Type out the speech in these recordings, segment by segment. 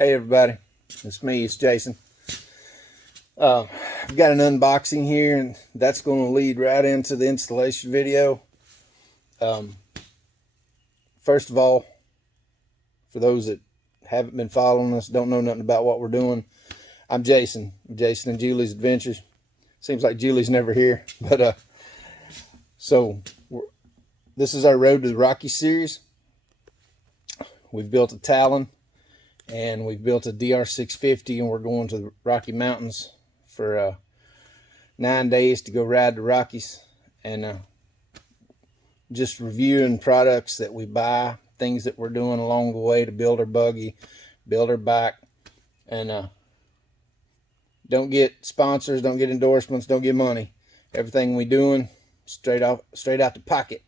Hey everybody, it's me, it's Jason. I've got an unboxing here, and that's going to lead right into the installation video. First of all, for those that haven't been following us, don't know nothing about what we're doing, I'm Jason and Julie's Adventures. Seems like Julie's never here, but this is our road to the Rockies series. We've built a Talon and we've built a DR650, and we're going to the Rocky Mountains for 9 days to go ride the Rockies, and just reviewing products that we buy, things that we're doing along the way to build our buggy, build our bike, and don't get sponsors, don't get endorsements, don't get money. Everything we doing straight out the pocket.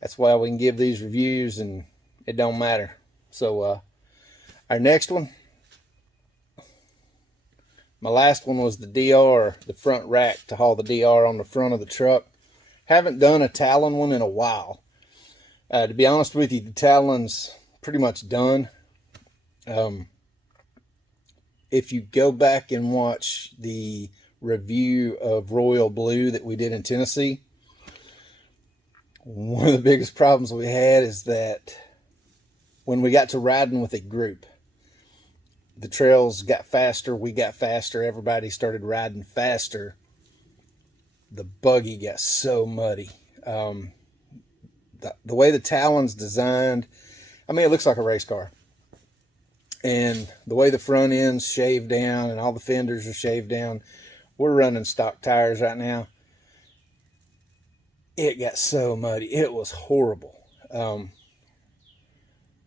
That's why we can give these reviews, and it don't matter. So our next one, my last one was the DR, the front rack to haul the DR on the front of the truck. Haven't done a Talon one in a while. To be honest with you, the Talon's pretty much done. If you go back and watch the review of Royal Blue that we did in Tennessee, one of the biggest problems we had is that when we got to riding with a group, the trails got faster, we got faster, everybody started riding faster. The buggy got so muddy. The way the Talon's designed, I mean, it looks like a race car. And the way the front end's shaved down and all the fenders are shaved down, we're running stock tires right now. It got so muddy. It was horrible.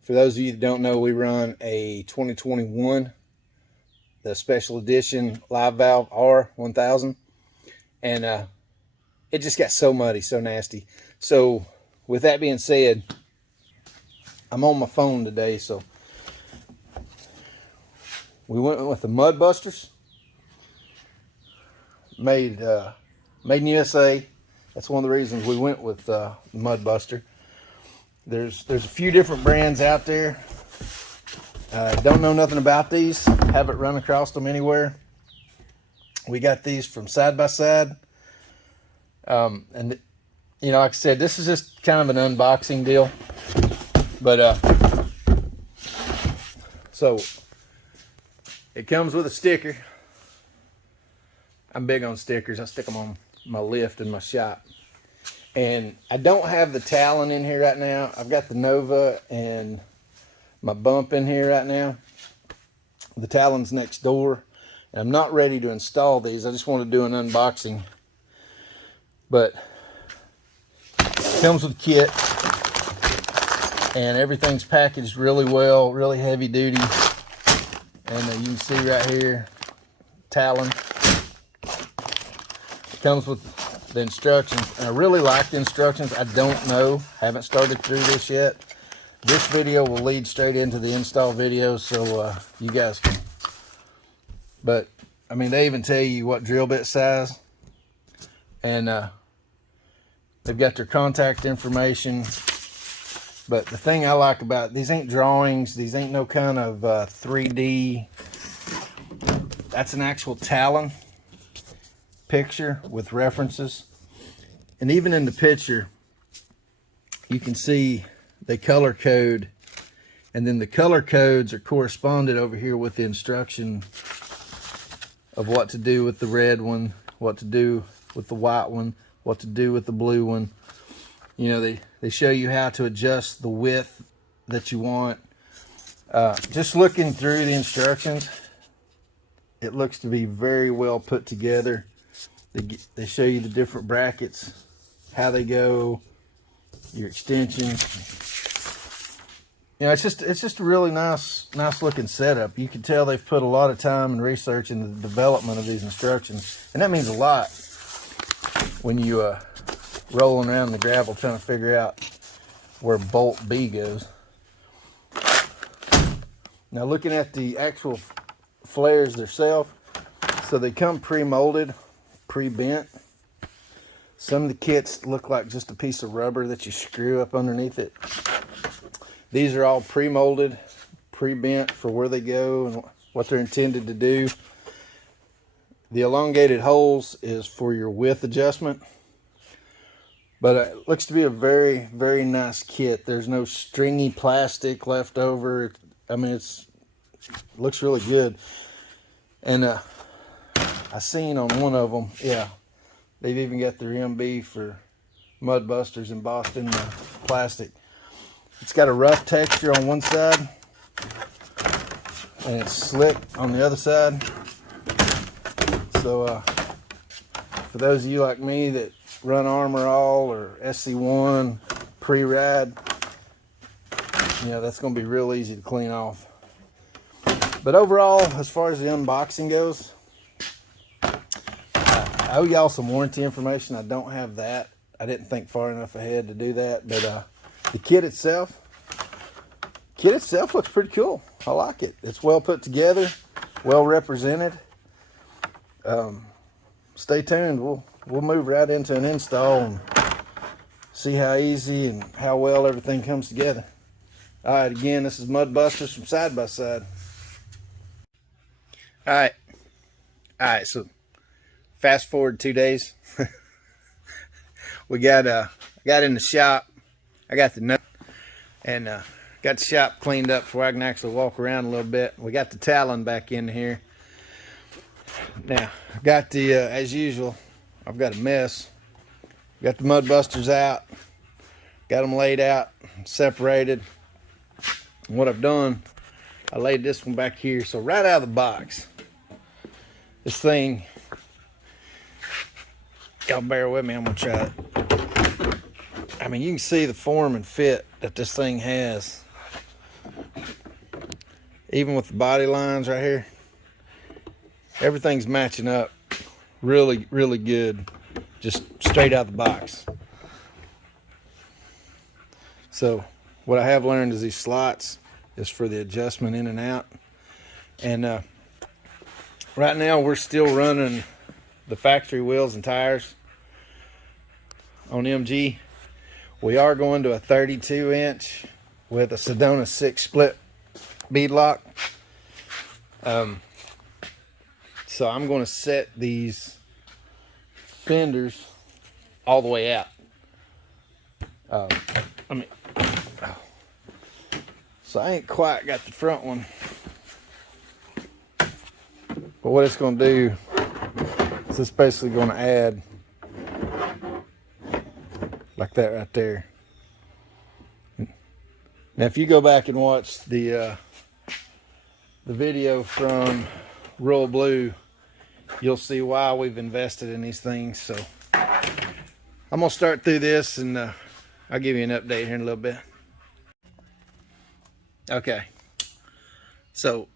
For those of you that don't know, we run a 2021, the special edition live valve R1000, and it just got so muddy, so nasty. So with that being said, I'm on my phone today, so we went with the Mudbusters, made in USA. That's one of the reasons we went with the Mudbuster. There's a few different brands out there. Don't know nothing about these. Haven't run across them anywhere. We got these from Side by Side. And you know, like I said, this is just kind of an unboxing deal. But so it comes with a sticker. I'm big on stickers. I stick them on my lift in my shop. And I don't have the Talon in here right now. I've got the Nova and my bump in here right now. The Talon's next door. And I'm not ready to install these. I just want to do an unboxing. But it comes with a kit. And everything's packaged really well, really heavy duty. And you can see right here, Talon. It comes with the instructions, and I really like the instructions. I don't know, haven't started through this yet. This video will lead straight into the install video, so you guys can. But I mean, they even tell you what drill bit size, and they've got their contact information. But the thing I like about these ain't drawings, these ain't no kind of 3D. That's an actual Talon picture with references, and even in the picture you can see they color code, and then the color codes are corresponded over here with the instruction of what to do with the red one, what to do with the white one, what to do with the blue one. You know, they show you how to adjust the width that you want. Just looking through the instructions, it looks to be very well put together. They show you the different brackets, how they go, your extensions. You know, it's just a really nice looking setup. You can tell they've put a lot of time and research in the development of these instructions, and that means a lot when you rolling around in the gravel trying to figure out where bolt B goes. Now, looking at the actual flares themselves, so they come pre-molded, pre-bent. Some of the kits look like just a piece of rubber that you screw up underneath it. These are all pre-molded, pre-bent for where they go and what they're intended to do. The elongated holes is for your width adjustment. But it looks to be a very, very nice kit. There's no stringy plastic left over. I mean, it looks really good. And I seen on one of them, yeah, they've even got their MB for Mudbusters embossed in the plastic. It's got a rough texture on one side, and it's slick on the other side. So for those of you like me that run Armor All or SC1 pre-ride, yeah, that's going to be real easy to clean off. But overall, as far as the unboxing goes, I owe y'all some warranty information. I don't have that. I didn't think far enough ahead to do that. But the kit itself looks pretty cool. I like it. It's well put together, well represented. Stay tuned. We'll move right into an install and see how easy and how well everything comes together. All right, again, this is Mudbusters from Side by Side. All right. So fast forward 2 days. We got in the shop. I got the nut and got the shop cleaned up before I can actually walk around a little bit. We got the Talon back in here. Now, I've got the, as usual, I've got a mess. Got the Mudbusters out. Got them laid out, separated. And what I've done, I laid this one back here. So right out of the box, this thing, y'all bear with me, I'm gonna try it. I mean, you can see the form and fit that this thing has. Even with the body lines right here, everything's matching up really, really good, just straight out the box. So what I have learned is these slots is for the adjustment in and out. And right now we're still running the factory wheels and tires on MG. We are going to a 32-inch with a Sedona 6 split beadlock. So I'm going to set these fenders all the way out. So I ain't quite got the front one, but what it's going to do is it's basically going to add like that right there. Now if you go back and watch the video from Royal Blue, you'll see why we've invested in these things. So I'm gonna start through this and I'll give you an update here in a little bit. Okay, so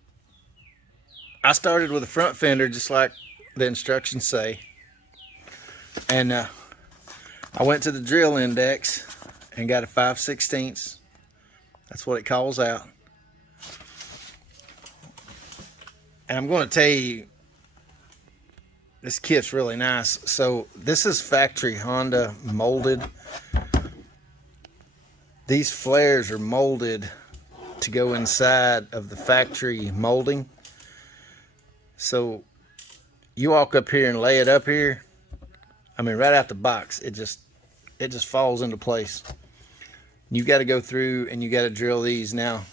I started with a front fender just like the instructions say, and I went to the drill index and got a 5/16. That's what it calls out. And I'm going to tell you, this kit's really nice. So this is factory Honda molded. These flares are molded to go inside of the factory molding. So you walk up here and lay it up here, I mean right out the box, it just falls into place. You got to go through and you got to drill these. Now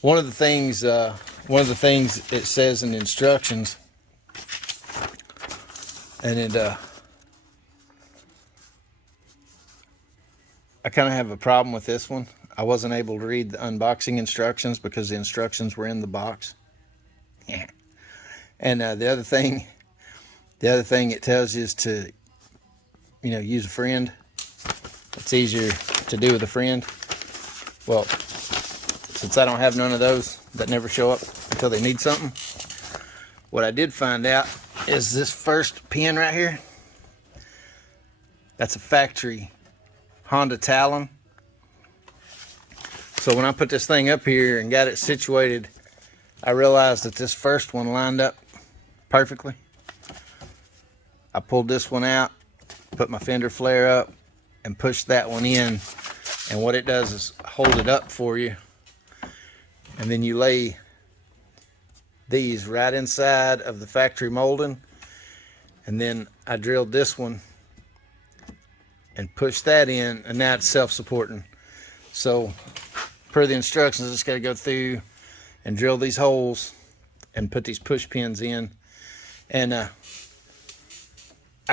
one of the things it says in the instructions, and I kind of have a problem with this one. I wasn't able to read the unboxing instructions because the instructions were in the box. Yeah. And the other thing it tells you is to, use a friend. It's easier to do with a friend. Well, since I don't have none of those that never show up until they need something, what I did find out is this first pin right here, that's a factory Honda Talon. So when I put this thing up here and got it situated, I realized that this first one lined up perfectly. I pulled this one out, put my fender flare up, and pushed that one in. And what it does is hold it up for you. and then you lay these right inside of the factory molding, and then I drilled this one and pushed that in, and now it's self-supporting. So per the instructions, I just got to go through and drill these holes and put these push pins in. And I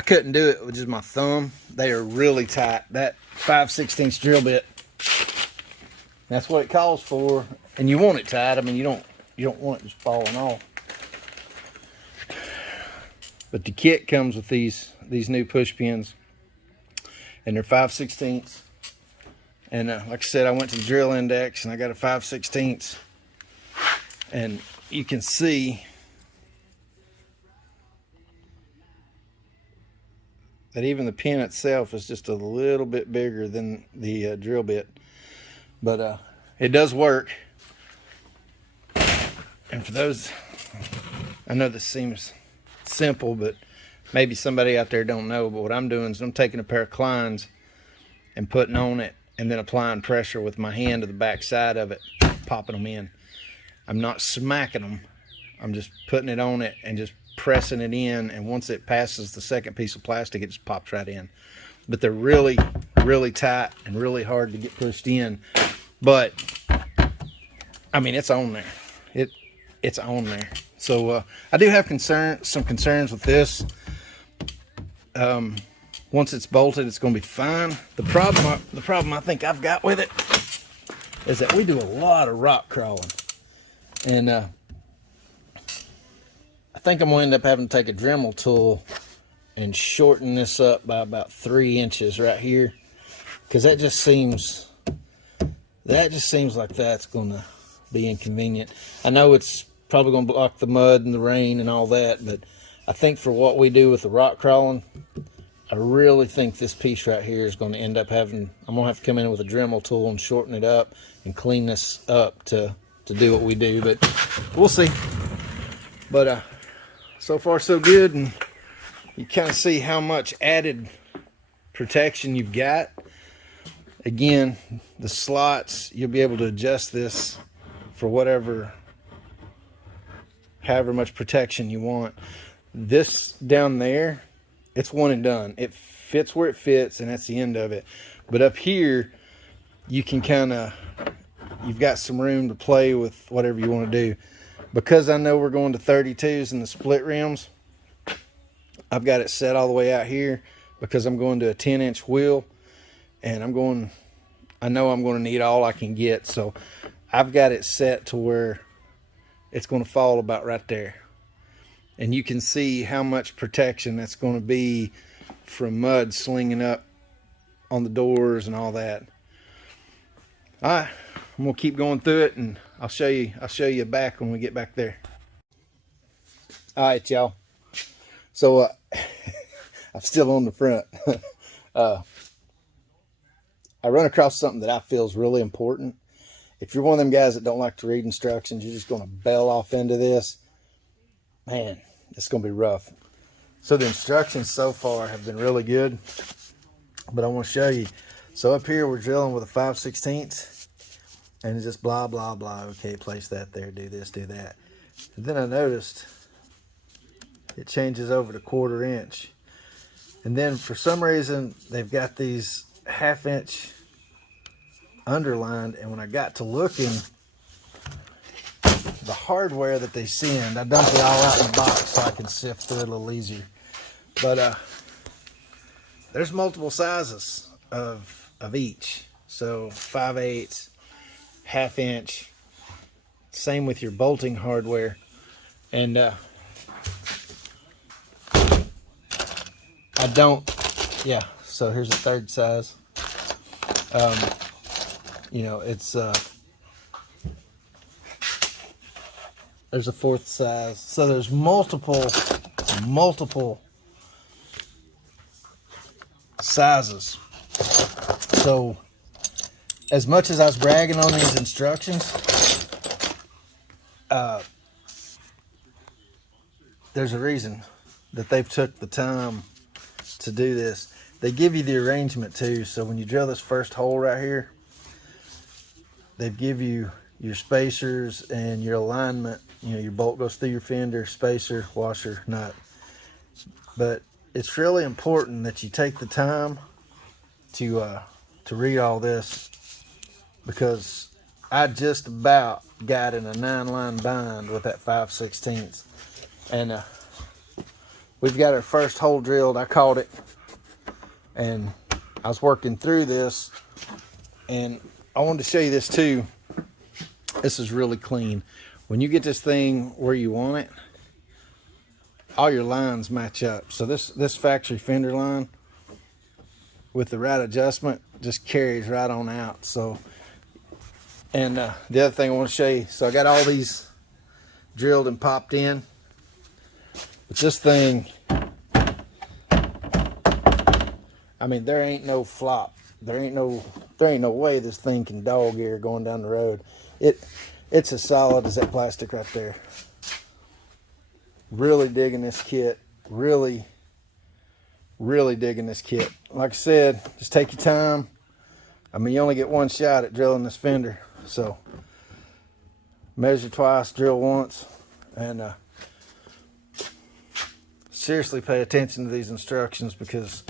couldn't do it with just my thumb. They are really tight. That 5/16 drill bit, that's what it calls for, and you want it tight. I mean, you don't want it just falling off. But the kit comes with these new push pins, and they're 5/16. And like I said, I went to the drill index and I got a 5/16, and you can see that even the pin itself is just a little bit bigger than the drill bit, but it does work. And for those, I know this seems simple, but maybe somebody out there don't know, but what I'm doing is I'm taking a pair of Kleins and putting on it, and then applying pressure with my hand to the back side of it, popping them in. I'm not smacking them, I'm just putting it on it and just pressing it in, and once it passes the second piece of plastic, it just pops right in. But they're really, really tight and really hard to get pushed in. But I mean, it's on there. It's on there. So I do have some concerns with this. Once it's bolted, it's going to be fine. The problem I think I've got with it is that we do a lot of rock crawling, and I think I'm going to end up having to take a Dremel tool and shorten this up by about 3 inches right here, because that just seems like that's going to be inconvenient. I know it's probably going to block the mud and the rain and all that, but I think for what we do with the rock crawling, I really think this piece right here is going to end up having, I'm going to have to come in with a Dremel tool and shorten it up and clean this up to do what we do, but we'll see. But so far so good, and you kind of see how much added protection you've got. Again, the slots, you'll be able to adjust this for however much protection you want. This down there, it's one and done. It fits where it fits, and that's the end of it. But up here, you can you've got some room to play with whatever you want to do. Because I know we're going to 32s in the split rims, I've got it set all the way out here because I'm going to a 10-inch wheel, and I know I'm going to need all I can get. So I've got it set to where it's going to fall about right there. And you can see how much protection that's going to be from mud slinging up on the doors and all that. All right, I'm going to keep going through it, and I'll show you back when we get back there. All right, y'all. So I'm still on the front. I run across something that I feel is really important. If you're one of them guys that don't like to read instructions, you're just going to bail off into this, man, it's going to be rough. So the instructions so far have been really good, but I want to show you. So up here we're drilling with a 5/16, and it's just blah blah blah. Okay, place that there, do this, do that. And then I noticed it changes over to 1/4 inch, and then for some reason they've got these 1/2 inch underlined. And when I got to looking, the hardware that they send, I dumped it all out in the box so I can sift through it a little easier. But there's multiple sizes of each. So 5/8, 1/2 inch. Same with your bolting hardware. And I don't, yeah, so here's a 3rd size. You know, it's there's a 4th size. So there's multiple sizes. So as much as I was bragging on these instructions, there's a reason that they've took the time to do this. They give you the arrangement too. So when you drill this first hole right here, they give you your spacers and your alignment. You know, your bolt goes through your fender, spacer, washer, nut. But it's really important that you take the time to read all this, because I just about got in a 9-line bind with that 5/16. And we've got our first hole drilled. I caught it, and I was working through this, and I wanted to show you this too. This is really clean. When you get this thing where you want it, all your lines match up. So this factory fender line with the right adjustment just carries right on out. So, and the other thing I want to show you, so I got all these drilled and popped in, but this thing, I mean, there ain't no flop. There ain't no way this thing can dog ear going down the road. It's as solid as that plastic right there. Really digging this kit. Really digging this kit. Like I said, just take your time. I mean, you only get one shot at drilling this fender. So measure twice, drill once, and seriously pay attention to these instructions, because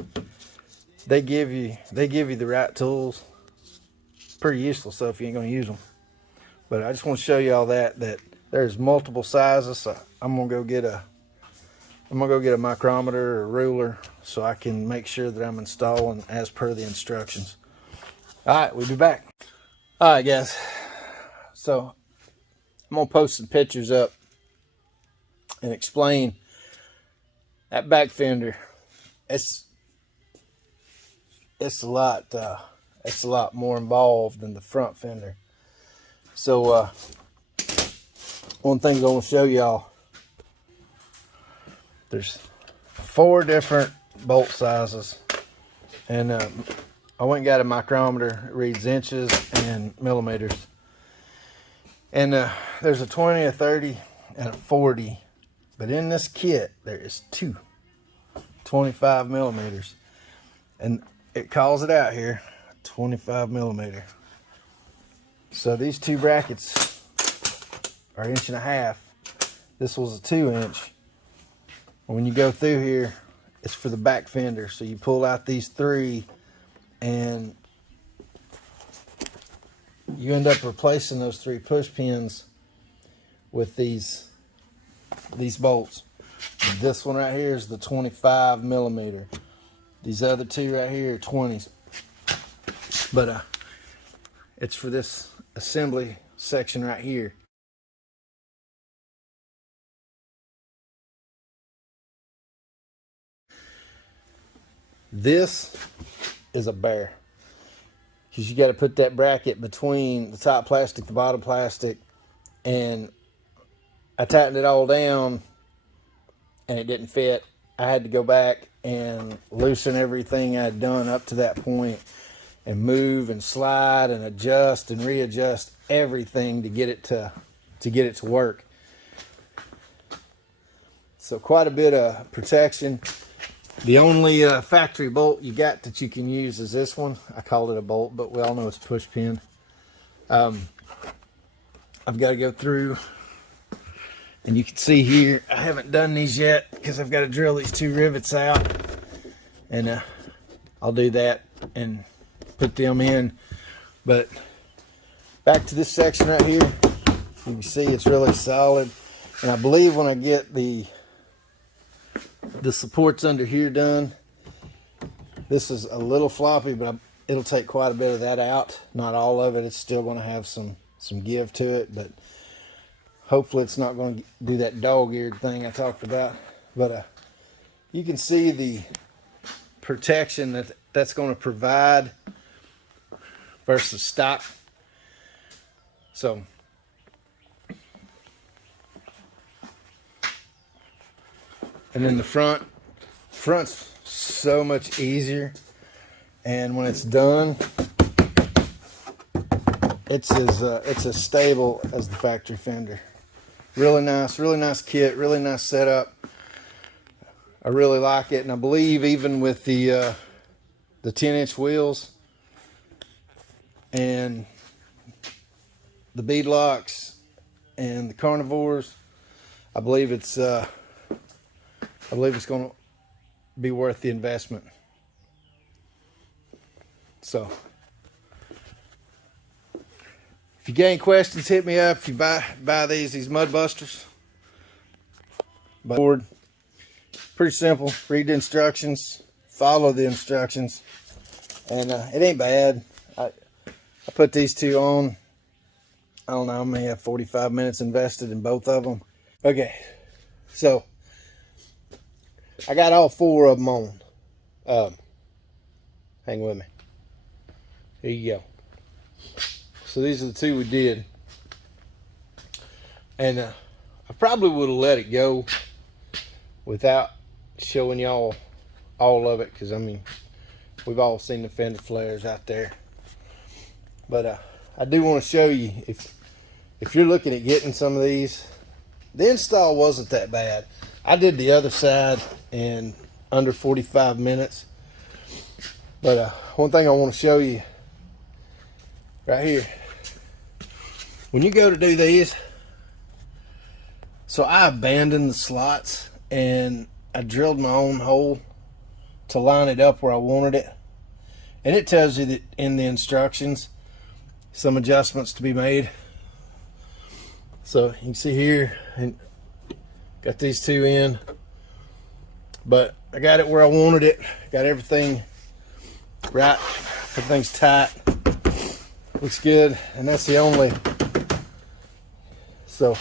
they give you the right tools. Pretty useless though if you ain't gonna use them. But I just want to show you all that there's multiple sizes. So I'm gonna go get a micrometer or a ruler so I can make sure that I'm installing as per the instructions. All right, we'll be back. All right, guys. So I'm gonna post some pictures up and explain that back fender. It's a lot more involved than the front fender. So one thing I want to show y'all, there's 4 different bolt sizes, and I went and got a micrometer. It reads inches and millimeters, and there's a 20, a 30, and a 40, but in this kit there is 2 25 millimeters, and it calls it out here 25 millimeter. So these 2 brackets are 1.5 inches. This was a 2-inch. When you go through here, it's for the back fender. So you pull out these 3, and you end up replacing those 3 push pins with these bolts. This one right here is the 25 millimeter. These other 2 right here are 20s. But it's for this assembly section right here. This is a bear, because you got to put that bracket between the top plastic, the bottom plastic, and I tightened it all down and it didn't fit. I had to go back and loosen everything I had done up to that point and move and slide and adjust and readjust everything to get it to work. So quite a bit of protection. The only factory bolt you got that you can use is this one. I called it a bolt, but we all know it's a push pin. I've got to go through, and you can see here, I haven't done these yet because I've got to drill these 2 rivets out, and I'll do that and put them in. But back to this section right here, you can see it's really solid, and I believe when I get the supports under here done, this is a little floppy, but it'll take quite a bit of that out. Not all of it. It's still going to have some give to it, but hopefully it's not going to do that dog-eared thing I talked about. But you can see the protection that's going to provide versus stock. So and then the front's so much easier, and when it's done, it's as stable as the factory fender. Really nice kit, really nice setup. I really like it, and I believe even with the 10-inch wheels and the beadlocks and the carnivores, I believe it's going to be worth the investment. So if you got any questions, hit me up. If you buy these Mudbusters, board, pretty simple. Read the instructions, follow the instructions, and it ain't bad. I put these two on. I don't know, I may have 45 minutes invested in both of them. Okay, so I got all 4 of them on. Hang with me. Here you go. So these are the 2 we did. And I probably would have let it go without showing y'all all of it, because I mean, we've all seen the fender flares out there. But I do want to show you, if you're looking at getting some of these, the install wasn't that bad. I did the other side in under 45 minutes. But one thing I want to show you right here, when you go to do these, so I abandoned the slots and I drilled my own hole to line it up where I wanted it. And it tells you that in the instructions some adjustments to be made. So you can see here, and got these 2 in, but I got it where I wanted it. Got everything right, everything's tight, looks good, and that's the only. So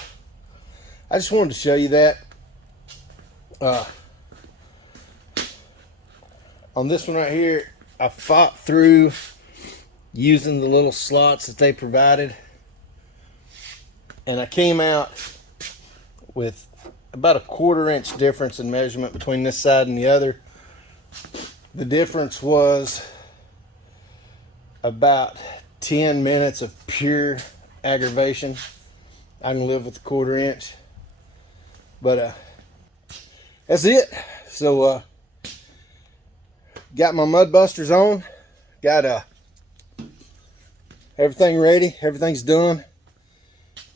I just wanted to show you that. On this one right here, I fought through using the little slots that they provided, and I came out with about a 1/4 inch difference in measurement between this side and the other. The difference was about 10 minutes of pure aggravation. I can live with a 1/4 inch, but that's it. So got my Mudbusters on, got everything ready, everything's done.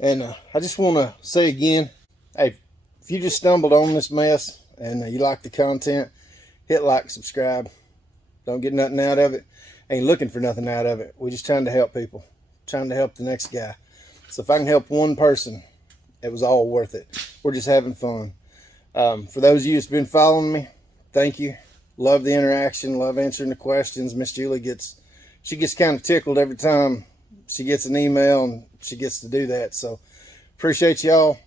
And I just want to say again, hey, if you just stumbled on this mess and you like the content, hit like, subscribe. Don't get nothing out of it. Ain't looking for nothing out of it. We're just trying to help people, trying to help the next guy. So if I can help one person, it was all worth it. We're just having fun. For those of you that's been following me, thank you. Love the interaction, love answering the questions. Miss Julie gets kind of tickled every time she gets an email and she gets to do that. So appreciate y'all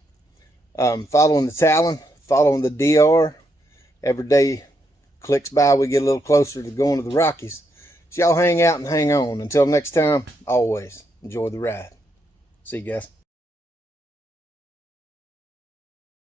following the Talon, following the DR. Every day clicks by, we get a little closer to going to the Rockies. So y'all hang out and hang on. Until next time, always enjoy the ride. See you guys.